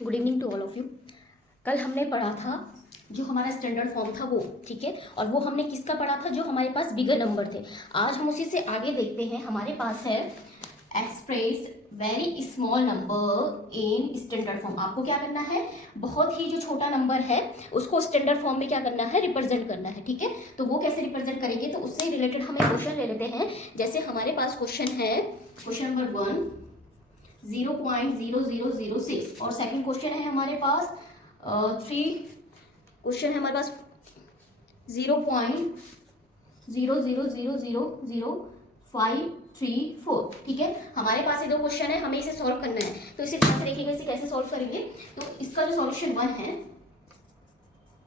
Good evening to all of you. कल हमने पढ़ा था जो हमारा स्टैंडर्ड फॉर्म था वो, ठीक है, और वो हमने किसका पढ़ा था, जो हमारे पास बिगर नंबर थे। आज हम उसी से आगे देखते हैं। हमारे पास है express very small number in standard form. आपको क्या करना है, बहुत ही जो छोटा नंबर है उसको स्टैंडर्ड फॉर्म में क्या करना है, रिप्रेजेंट करना है, ठीक है। तो वो कैसे रिप्रेजेंट करेंगे, तो उससे रिलेटेड हम एक क्वेश्चन ले लेते हैं। जैसे हमारे पास क्वेश्चन है, क्वेश्चन नंबर 1 0.0006 और सेकंड क्वेश्चन है हमारे पास 3, क्वेश्चन है हमारे पास 0.00000534, ठीक है। हमारे पास ये दो क्वेश्चन है, हमें इसे सॉल्व करना है। तो इसे ध्यान से देखिएगा, इसे कैसे सॉल्व करेंगे। तो इसका जो सॉल्यूशन 1 है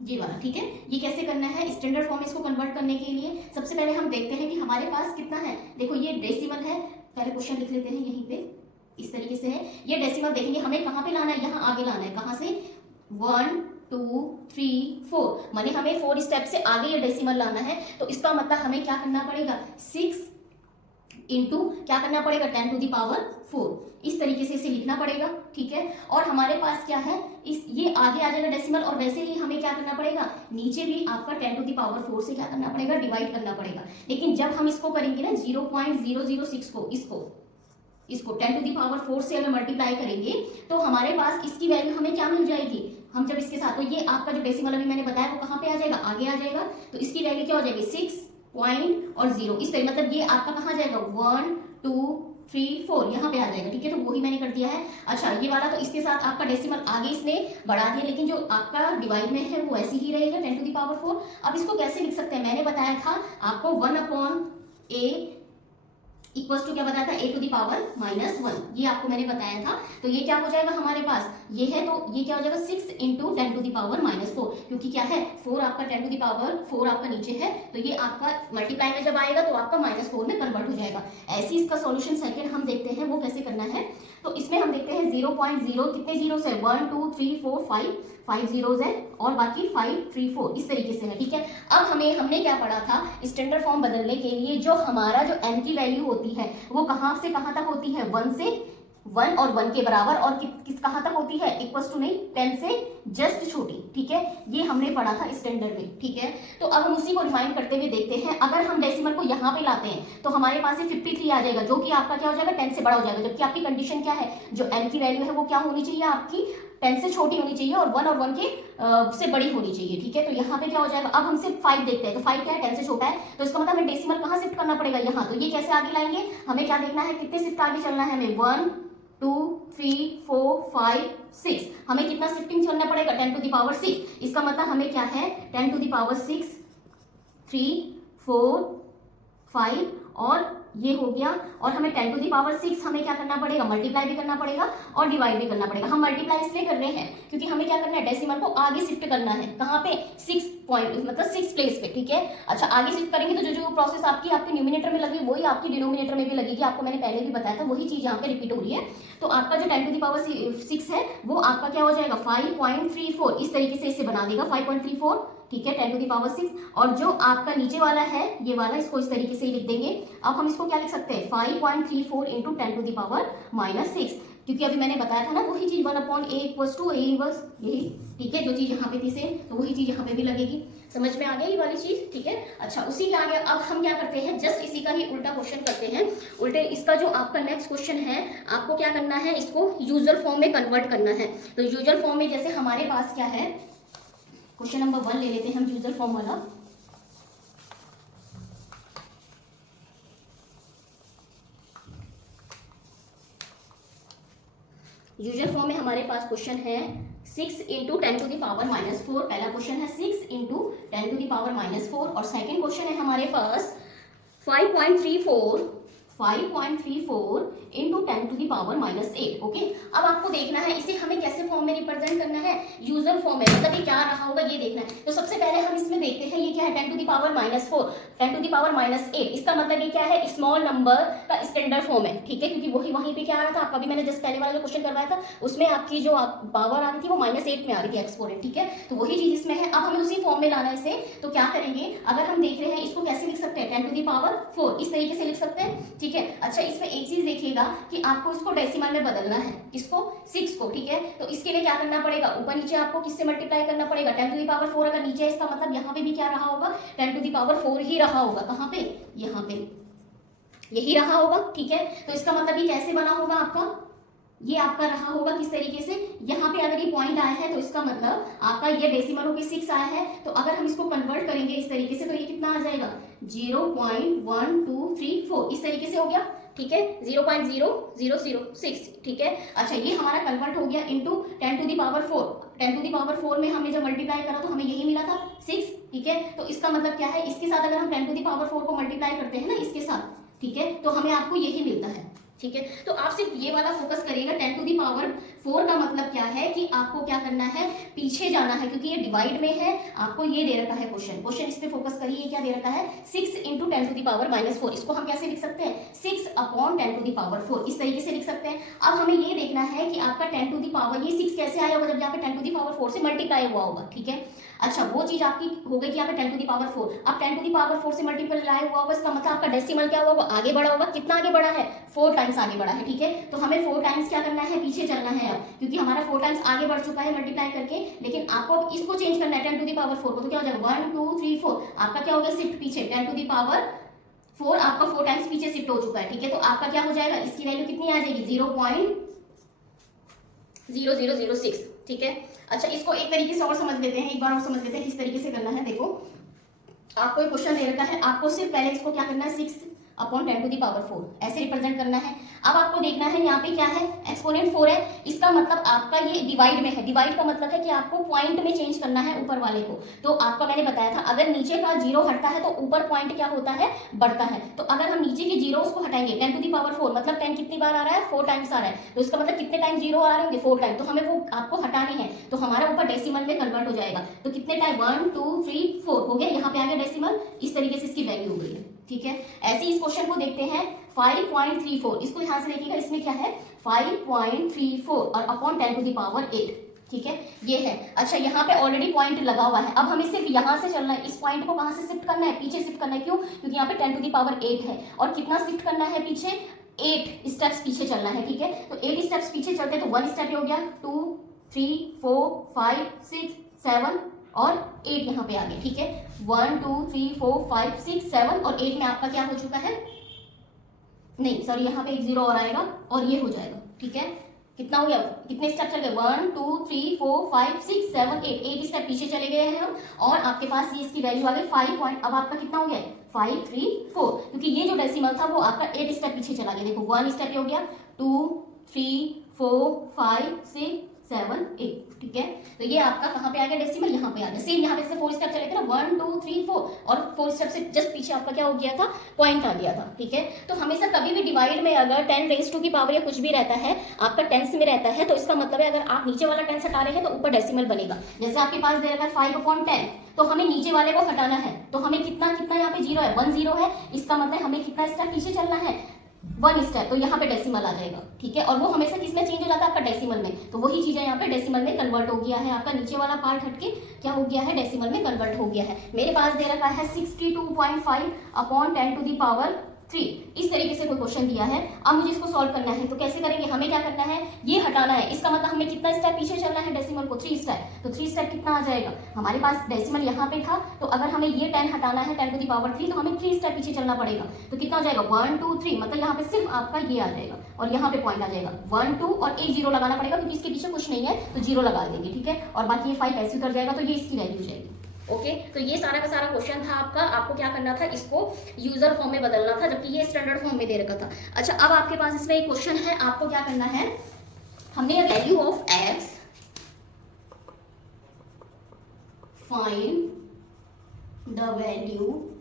ये वाला, ठीक है। ये कैसे करना है, स्टैंडर्ड फॉर्म में इसको कन्वर्ट करने के लिए सबसे पहले हम देखते हैं कि हमारे पास कितना है। देखो ये डेसिमल है, पहले क्वेश्चन लिख लेते हैं यहीं पे, इस तरीके से है। ये डेसिमल देखेंगे, हमें कहाँ पे लाना है, यहाँ आगे लाना है। कहाँ से, 1 2 3 4, माने हमें 4 स्टेप से आगे ये डेसिमल लाना है। तो इसका मतलब हमें क्या करना पड़ेगा, 6 इंटू क्या करना पड़ेगा, 10 टू द पावर 4, इस तरीके से इसे लिखना पड़ेगा, ठीक है। और हमारे पास क्या है, इस ये आगे आ जाएगा डेसिमल, और वैसे ही हमें क्या करना पड़ेगा, नीचे भी आपका 10 टू द पावर 4 से क्या करना पड़ेगा, डिवाइड करना पड़ेगा। लेकिन जब हम इसको करेंगे ना 0.006 को, इसको 10 टू दी पावर 4 से अगर मल्टीप्लाई करेंगे तो हमारे पास इसकी वैल्यू हमें क्या मिल जाएगी, हम जब इसके साथ, तो ये आपका जो डेसिमल अभी मैंने बताया वो कहाँ पे आ जाएगा, आगे आ जाएगा। तो इसकी वैल्यू क्या हो जाएगी, 6 पॉइंट और 0, इस तरह, मतलब ये आपका कहाँ जाएगा, 1 2 3 4 यहाँ पे आ जाएगा, ठीक है। तो वही मैंने कर दिया है। अच्छा ये वाला, तो इसके साथ आपका डेसिमल आगे इसने बढ़ा दिया, लेकिन जो आपका डिवाइड में है वो ऐसे ही रहेगा, 10 टू दी पावर 4। अब इसको कैसे लिख सकते हैं, मैंने बताया था आपको 1/a इक्वल्स टू क्या बताया था, a टू दी पावर -1, ये आपको मैंने बताया था। तो ये क्या हो जाएगा हमारे पास, ये है, तो ये क्या हो जाएगा 6 इंटू 10 टू दी पावर -4, क्योंकि क्या है 4 आपका 10 टू दी पावर 4 आपका नीचे है, तो ये आपका मल्टीप्लाई में जब आएगा तो आपका -4 में कन्वर्ट हो जाएगा। ऐसे इसका सॉल्यूशन सेकंड हम देखते हैं, वो कैसे करना है। तो इसमें हम देखते हैं 0.0, कितने जीरोस है, 1 2 3 4 5 जीरोस है, और बाकी 5 3 4, इस तरीके से है, ठीक है। अब हमने क्या पढ़ा था, स्टैंडर्ड फॉर्म बदलने के लिए जो हमारा जो n की वैल्यू होती है वो कहां से कहां तक होती है, 1 से 1 और 1 के बराबर, और किस कहां तक होती है, इक्वल्स टू नहीं, 10 से जस्ट छोटी, ठीक है। ये हमने पढ़ा था स्टैंडर्ड में, ठीक है। तो अब हम उसी को रिमाइंड करते हुए देखते हैं, अगर हम डेसिमल को यहाँ पे लाते हैं तो हमारे पास 53 आ जाएगा, जो कि आपका क्या हो जाएगा, 10 से बड़ा हो जाएगा। जबकि आपकी कंडीशन क्या है, जो n की वैल्यू है वो क्या होनी चाहिए, आपकी 10 से छोटी होनी चाहिए और 1 के से बड़ी होनी चाहिए, ठीक है। तो यहाँ पे क्या हो जाएगा, अब हम सिर्फ 5 देखते हैं, तो 5 क्या है, 10 से छोटा है, तो इसका मतलब हमें डेसिमल कहाँ शिफ्ट करना पड़ेगा, यहाँ। तो ये कैसे आगे लाएंगे, हमें क्या देखना है, कितने शिफ्ट आगे चलना है, हमें 1 2 3 4 5 6, हमें कितना शिफ्टिंग चलना पड़ेगा, 10 टू द पावर 6। इसका मतलब हमें क्या है, 10 टू द पावर 6 3 4 5 और ये हो गया, और हमें 10 टू दी पावर 6 हमें क्या करना पड़ेगा, मल्टीप्लाई भी करना पड़ेगा और डिवाइड भी करना पड़ेगा। हम मल्टीप्लाई इसलिए कर रहे हैं क्योंकि हमें क्या करना है, डेसिमल को आगे शिफ्ट करना है, कहाँ पे, 6 पॉइंट, मतलब 6 प्लेस पे, ठीक है। अच्छा आगे शिफ्ट करेंगे तो जो प्रोसेस आपके न्यूमिनेटर में लगी वही आपकी डिनोमिनेटर में भी लगेगी, आपको मैंने पहले भी बताया था, वही चीज यहाँ पे रिपीट हो रही है। तो आपका जो 10 टू दी पावर 6 है वो आपका क्या हो जाएगा, 5.34, इस तरीके से इसे बना देगा, 5.34, ठीक है, 10 टू दी पावर 6। और जो आपका नीचे वाला है ये वाला, इसको इस तरीके से ही लिख देंगे। अब हम इसको क्या लिख सकते हैं, 5.34 इंटू 10 टू दी पावर -6, क्योंकि अभी मैंने बताया था ना वही चीज, 1/a equals to a inverse, यही, ठीक है, जो चीज यहाँ पे थी सेम, तो वही चीज यहाँ पे भी लगेगी। समझ में आ गया ये वाली चीज, ठीक है। अच्छा उसी के आगे अब हम क्या करते हैं, जस्ट इसी का ही उल्टा क्वेश्चन करते हैं। उल्टे इसका जो आपका नेक्स्ट क्वेश्चन है, आपको क्या करना है, इसको यूजुअल फॉर्म में कन्वर्ट करना है। तो यूजुअल फॉर्म में जैसे हमारे पास क्या है, क्वेश्चन नंबर 1 ले लेते हैं हम, यूजुअल फॉर्म वाला। यूजुअल फॉर्म में हमारे पास क्वेश्चन है 6 इंटू 10 टू द पावर -4, पहला क्वेश्चन है 6 इंटू 10 टू द पावर -4, और सेकेंड क्वेश्चन है हमारे पास 5.34 into 10 to the power -8, okay. अब आपको देखना है इसे हमें कैसे फॉर्म में रिप्रेजेंट करना है, यूजुअल फॉर्म में, मतलब ये क्या रहा होगा ये देखना है। तो सबसे पहले हम इसमें देखते हैं ये क्या है, 10 to the power -4, 10 to the power -8, इसका मतलब ये क्या है, स्मॉल नंबर का स्टैंडर्ड फॉर्म है, ठीक है, क्योंकि वहीं पे क्या आ रहा था आपका, भी मैंने जस्ट पहले वाला जो क्वेश्चन करवाया था उसमें आपकी जो पावर आ रही थी वो -8 में आ रही थी, एक्सपोनेंट, ठीक है। तो वही चीज इसमें है, अब हमें उसी फॉर्म में लाना है इसे। तो क्या करेंगे, अगर हम देख रहे हैं इसको कैसे लिख सकते हैं, 10 टू दी पावर 4, इस तरीके से लिख सकते हैं, ठीक ठीक है। अच्छा इसमें एक चीज देखिएगा कि आपको इसको डेसिमल में बदलना है, इसको 6 को, ठीक है। तो इसके लिए क्या करना पड़ेगा, ऊपर नीचे आपको किससे मल्टीप्लाई करना पड़ेगा, 10 टू द पावर 4 अगर नीचे है इसका मतलब यहाँ पे भी क्या रहा होगा, 10 टू द पावर 4 ही रहा होगा। कहाँ पे, यहाँ पे यही रहा होगा, ठीक है। तो इसका मतलब ये कैसे बना होगा आपका, ये आपका रहा होगा किस तरीके से, यहाँ पे अगर ये पॉइंट आया है तो इसका मतलब आपका ये डेसिमल होके 6 आया है। तो अगर हम इसको कन्वर्ट करेंगे इस तरीके से तो ये कितना आ जाएगा 0.1234, इस तरीके से हो गया, ठीक है, 0.0006, ठीक है। अच्छा ये हमारा कन्वर्ट हो गया into 10 to the power 4। 10 to the power 4 में हमने जब मल्टीप्लाई करा तो हमें यही मिला था 6, ठीक है। तो इसका मतलब क्या है, इसके साथ अगर हम 10 टू द पावर 4 को मल्टीप्लाई करते हैं ना इसके साथ, ठीक है, तो हमें आपको यही मिलता है, ठीक है। तो आप सिर्फ ये वाला फोकस करिएगा, 10 टू दी पावर 4 का मतलब क्या है कि आपको क्या करना है, पीछे जाना है, क्योंकि ये डिवाइड में है, आपको ये दे रखा है क्वेश्चन इस पे फोकस करिए। क्या दे रखा है, 6 इंटू 10 टू दी पावर -4। इसको हम कैसे लिख सकते हैं, 6 अपॉन 10 टू दी पावर 4, इस तरीके से लिख सकते हैं। अब हमें ये देखना है कि आपका 10 टू दी पावर, ये 6 कैसे आया होगा, जब यहाँ पे 10 टू दी पावर 4 से मल्टीप्लाई हुआ होगा, ठीक है। अच्छा वो चीज आपकी हो गई कि यहाँ पे 10 टू दी पावर 4, अब 10 टू दी पावर 4 से मल्टीप्लाई हुआ होगा, इसका मतलब आपका डेसिमल क्या होगा, आगे बढ़ा होगा। कितना आगे बढ़ा है, 4 टाइम्स आगे बढ़ा है, ठीक है। तो हमें 4 टाइम्स क्या करना है, पीछे चलना है अब, क्योंकि हमारा 4 टाइम्स आगे बढ़ चुका है मल्टीप्लाई करके। लेकिन आपको अब इसको चेंज करना है 10 टू दी पावर 4 को, तो क्या हो जाएगा 1 2 3 4, आपका क्या हो गया शिफ्ट पीछे, 10 टू दी पावर 4 आपका 4 टाइम्स पीछे शिफ्ट हो चुका है, ठीक है। तो आपका क्या हो जाएगा, इसकी वैल्यू कितनी आ जाएगी 0.0006, ठीक है। अच्छा इसको एक तरीके से और समझ लेते हैं, एक बार और समझ लेते हैं किस तरीके से करना है। देखो आपको एक क्वेश्चन दे रखा है, आपको सिर्फ पहले इसको क्या करना है, 6 अपॉन 10 टू दी पावर 4 ऐसे रिप्रेजेंट करना है। अब आपको देखना है यहाँ पे क्या है, एक्सपोनेंट 4 है, इसका मतलब आपका ये डिवाइड में है। डिवाइड का मतलब है कि आपको पॉइंट में चेंज करना है ऊपर वाले को। तो आपका मैंने बताया था अगर नीचे का 0 हटता है तो ऊपर पॉइंट क्या होता है, बढ़ता है। तो अगर हम नीचे के 0 को हटाएंगे, 10 टू दी पावर 4 मतलब 10 कितनी बार आ रहा है, 4 टाइम्स आ रहा है, तो इसका मतलब कितने टाइम 0 आ रहे होंगे, 4 टाइम। तो हमें वो आपको हटाने हैं, तो हमारा ऊपर डेसिमल में कन्वर्ट हो जाएगा। तो कितने टाइम 1 2 3 4 हो गया, यहाँ पे आ गया डेसिमल, इस तरीके से इसकी वैल्यू हो गई है, ठीक है। ऐसे इस क्वेश्चन को देखते हैं 5.34, इसको ध्यान से देखिएगा, इसमें क्या है 5.34 और अपॉन 10 टू दी पावर 8, ठीक है, ये है। अच्छा यहाँ पे ऑलरेडी पॉइंट लगा हुआ है, अब हमें सिर्फ यहाँ से चलना है, इस पॉइंट को कहाँ से शिफ्ट करना है, पीछे शिफ्ट करना है। क्यों, क्योंकि यहाँ पे 10 टू दी पावर 8 है और कितना शिफ्ट करना है पीछे, 8 स्टेप्स पीछे चलना है, ठीक है। तो 8 स्टेप्स पीछे चलते हैं तो 1 स्टेप हो गया, 2 3 4 5 6 7 और 8 यहाँ पे आ गए, ठीक है। 1 2 3 4 5 6 7 और 8 में आपका क्या हो चुका है, नहीं सॉरी यहाँ पे एक 0 और आएगा और ये हो जाएगा, ठीक है। कितना हो गया, कितने स्टेप चल गए, 1 2 3 4 5 6 7 8, 8 स्टेप पीछे चले गए हैं हम और आपके पास ये इसकी वैल्यू आ गई 5 पॉइंट। अब आपका कितना हो गया 534, क्योंकि ये जो डेसिमल था वो आपका 8 स्टेप पीछे चला गया। देखो 1 स्टेप हो गया, 2 3 4 5 6 7 8, ठीक है। तो ये आपका कहाँ पे आ गया डेसिमल, यहाँ पे आ गया। सेम यहाँ पे से 4 स्टेप चले थे ना, 1 2 3 4 और 4 स्टेप से जस्ट पीछे आपका क्या हो गया था, पॉइंट आ गया था, ठीक है। तो हमेशा कभी भी डिवाइड में अगर 10 रेज़ टू की पावर या कुछ भी रहता है, आपका टेंस में रहता है, तो इसका मतलब है अगर आप नीचे वाला टेंस हटा रहे हैं तो ऊपर डेसिमल बनेगा। जैसे आपके पास दे रखा है 5/10, तो हमें नीचे वाले को हटाना है, तो हमें कितना कितना यहाँ पे 0 है, 1 0 है, इसका मतलब हमें कितना स्टेप पीछे चलना है, 1 स्टेप, तो यहाँ पे डेसिमल आ जाएगा, ठीक है। और वो हमेशा किसमें चेंज हो जाता है, आपका डेसिमल में। तो वही चीज है यहाँ पे डेसिमल में कन्वर्ट हो गया है, आपका नीचे वाला पार्ट हटके क्या हो गया है, डेसिमल में कन्वर्ट हो गया है। मेरे पास दे रखा है 62.5 अपॉन 10 टू दी पावर 3, इस तरीके से कोई क्वेश्चन दिया है। अब मुझे इसको सॉल्व करना है, तो कैसे करेंगे, हमें क्या करना है, ये हटाना है, इसका मतलब हमें कितना स्टेप पीछे चलना है डेसिमल को, 3 स्टेप। तो 3 स्टेप कितना आ जाएगा, हमारे पास डेसिमल यहाँ पे था, तो अगर हमें ये 10 हटाना है 10 टू दी पावर 3, तो हमें 3 स्टेप पीछे चलना पड़ेगा। तो कितना हो जाएगा 1 2 3, मतलब यहाँ पे सिर्फ आपका ये आ जाएगा और यहाँ पे पॉइंट आ जाएगा 1 2 और एक 0 लगाना पड़ेगा, क्योंकि इसके पीछे कुछ नहीं है तो 0 लगा देंगे, ठीक है। और बाकी ये 5 ऐसे उतर जाएगा, तो ये इसकी वैल्यू हो जाएगी, ओके। तो ये सारा का सारा क्वेश्चन था आपका, आपको क्या करना था, इसको यूजर फॉर्म में बदलना था, जबकि ये स्टैंडर्ड फॉर्म में दे रखा था। अच्छा अब आपके पास इसमें एक क्वेश्चन है, आपको क्या करना है, हमने value of x find the value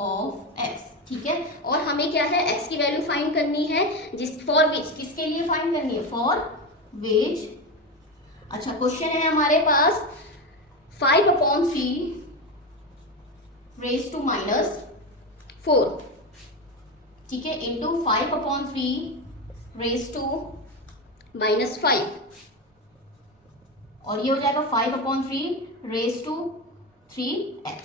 of x, ठीक है। और हमें क्या है, x की वैल्यू फाइंड करनी है, जिस फॉर विच, किसके लिए फाइंड करनी है, फॉर विच। अच्छा क्वेश्चन है हमारे पास 5/3 raised to -4, ठीक है, इंटू 5/3 raised to -5, और ये हो जाएगा 5/3 raised to 3x,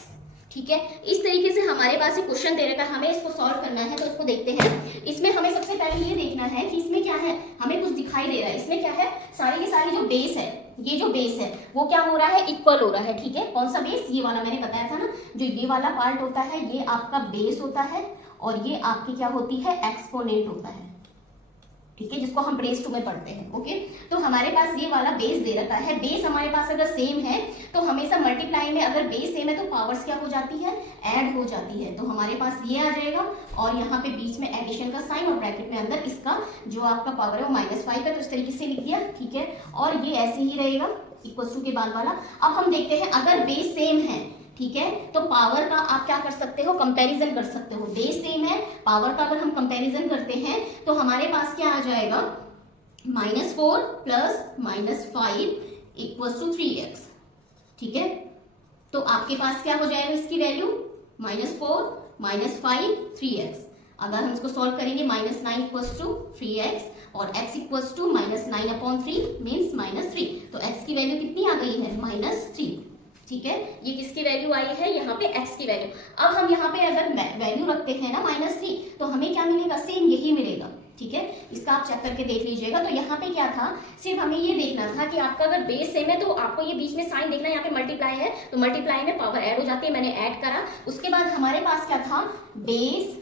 ठीक है। इस तरीके से हमारे पास एक क्वेश्चन दे रखा है, हमें इसको सॉल्व करना है। तो इसको देखते हैं। इसमें हमें सबसे पहले ये देखना है कि इसमें क्या है, हमें कुछ दिखाई दे रहा है। इसमें क्या है, सारी की सारी जो बेस है, ये जो बेस है वो क्या हो रहा है, इक्वल हो रहा है। ठीक है, कौन सा बेस, ये वाला मैंने बताया था ना, जो ये वाला पार्ट होता है ये आपका बेस होता है और ये आपकी क्या होती है, एक्सपोनेंट होता है। ठीक है, जिसको हम बेस 2 में पढ़ते हैं। ओके, तो हमारे पास ये वाला बेस दे रखा है। बेस हमारे पास अगर सेम है तो हमेशा मल्टीप्लाई में अगर बेस सेम है तो पावर्स क्या हो जाती है, ऐड हो जाती है। तो हमारे पास ये आ जाएगा और यहाँ पे बीच में एडिशन का साइन और ब्रैकेट में अंदर इसका जो आपका पावर है वो -5 है, तो इस तरीके से लिख दिया। ठीक है, और ये ऐसे ही रहेगा इक्वल टू के बाद वाला। अब हम देखते हैं अगर बेस सेम है, ठीक है, तो पावर का आप क्या कर सकते हो, कंपैरिजन कर सकते हो। बेस सेम है, पावर का अगर हम कंपैरिजन करते हैं तो हमारे पास क्या आ जाएगा, -4 प्लस -5 इक्वल्स टू 3x। ठीक है, तो आपके पास क्या हो जाएगा इसकी वैल्यू, -4 -5 3x। अगर हम इसको सॉल्व करेंगे, -9 इक्वल्स टू 3x और x इक्वल्स टू -9/3 मीन्स -3। तो x की वैल्यू कितनी आ गई है, -3। ठीक है, ये किसकी वैल्यू आई है, यहाँ पे x की वैल्यू। अब हम यहाँ पे अगर वैल्यू रखते हैं ना -3, तो हमें क्या मिलेगा, सेम यही मिलेगा। ठीक है, इसका आप चेक करके देख लीजिएगा। तो यहाँ पे क्या था, सिर्फ हमें ये देखना था कि आपका अगर बेस सेम है तो आपको ये बीच में साइन देखना है, यहाँ पे मल्टीप्लाई है तो मल्टीप्लाई में पावर ऐड हो जाती है, मैंने ऐड करा। उसके बाद हमारे पास क्या था, बेस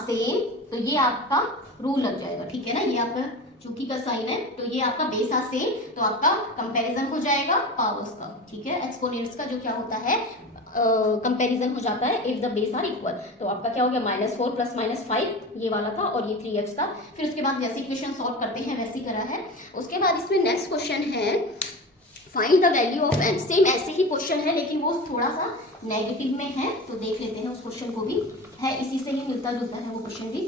सेम, तो ये आपका रूल लग जाएगा। ठीक है ना, ये आपका चूंकि का साइन है तो ये आपका बेस आ सेम, तो आपका कंपैरिजन हो जाएगा पावर्स का। ठीक है, एक्सपोनेंट्स का जो क्या होता है, कंपैरिजन हो जाता है if the base are equal. तो आपका क्या हो गया, -4 प्लस -5 ये वाला था और ये 3x था। फिर उसके बाद जैसे इक्वेशन सॉल्व करते हैं वैसे ही करा है। उसके बाद इसमें नेक्स्ट क्वेश्चन है find the value of n। Same ऐसे ही क्वेश्चन है लेकिन वो थोड़ा सा नेगेटिव में है, तो देख लेते हैं उस क्वेश्चन को भी। है इसी से ही मिलता जुलता है वो क्वेश्चन भी।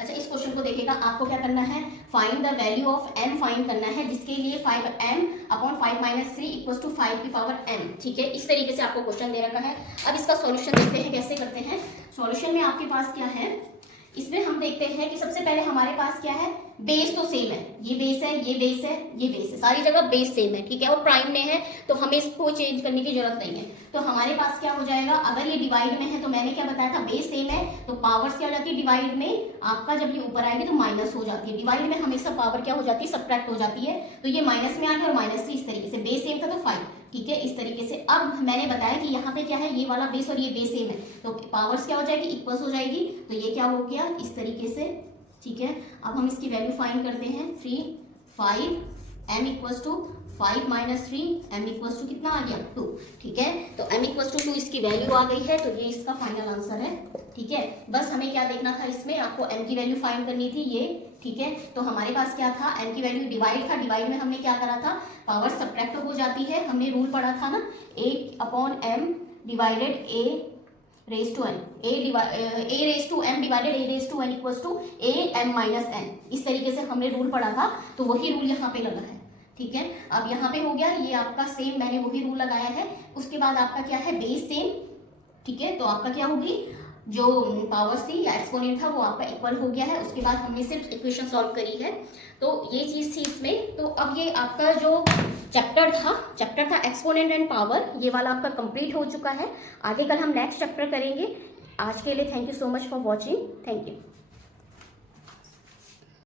अच्छा, इस क्वेश्चन को देखिएगा, आपको क्या करना है, find the value of m find करना है, जिसके लिए 5m/5 - 3 इक्वल्स टू 5 की पावर m। ठीक है, इस तरीके से आपको क्वेश्चन दे रखा है। अब इसका सॉल्यूशन देखते हैं कैसे करते हैं। सॉल्यूशन में आपके पास क्या है, इसमें हम देखते हैं कि सबसे पहले हमारे पास क्या है, बेस तो सेम है, ये बेस है, ये बेस है, ये बेस है, सारी जगह बेस सेम है। ठीक है, और प्राइम में है तो हमें इसको चेंज करने की जरूरत नहीं है। तो हमारे पास क्या हो जाएगा, अगर ये डिवाइड में है तो मैंने क्या बताया था, बेस सेम है तो पावर्स क्या हो जाती है, डिवाइड में आपका जब ये ऊपर आएगी तो माइनस हो जाती है। डिवाइड में हमेशा पावर क्या हो जाती है, सबट्रैक्ट हो जाती है। तो ये माइनस में आ गया और -3 इस तरीके से, बेस सेम था तो 5। ठीक है, इस तरीके से। अब मैंने बताया कि यहाँ पे क्या है, ये वाला बेस और ये बेस सेम है तो पावर्स क्या हो जाएगी, इक्वल्स हो जाएगी। तो ये क्या हो गया इस तरीके से। ठीक है, अब हम इसकी वैल्यू फाइंड करते हैं, 3 5 m equals to 5 - 3 m equals to कितना आ गया, 2। ठीक है, तो m इक्वल्स टू 2 इसकी वैल्यू आ गई है, तो ये इसका फाइनल आंसर है। ठीक है, बस हमें क्या देखना था, इसमें आपको m की वैल्यू फाइंड करनी थी ये। ठीक है, तो हमारे पास क्या था, m की वैल्यू डिवाइड था, डिवाइड में हमने क्या करा था, पावर सबट्रैक्ट हो जाती है। हमने रूल पढ़ा था ना, a/m divided a raise to n, a raise to m divided a raise to n equals to am - n। इस तरीके से हमने रूल पढ़ा था, तो वही रूल यहाँ पे लगा है। ठीक है, अब यहाँ पे हो गया ये आपका सेम, मैंने वही रूल लगाया है। उसके बाद आपका क्या है, बेस सेम। ठीक है, तो आपका क्या होगी, जो पावर्स थी या एक्सपोनेंट था वो आपका इक्वल हो गया है। उसके बाद हमने सिर्फ इक्वेशन सॉल्व करी है, तो ये चीज़ थी इसमें। तो अब ये आपका जो चैप्टर था एक्सपोनेंट एंड पावर, ये वाला आपका कंप्लीट हो चुका है। आगे कल हम नेक्स्ट चैप्टर करेंगे। आज के लिए thank you so much for watching, thank you.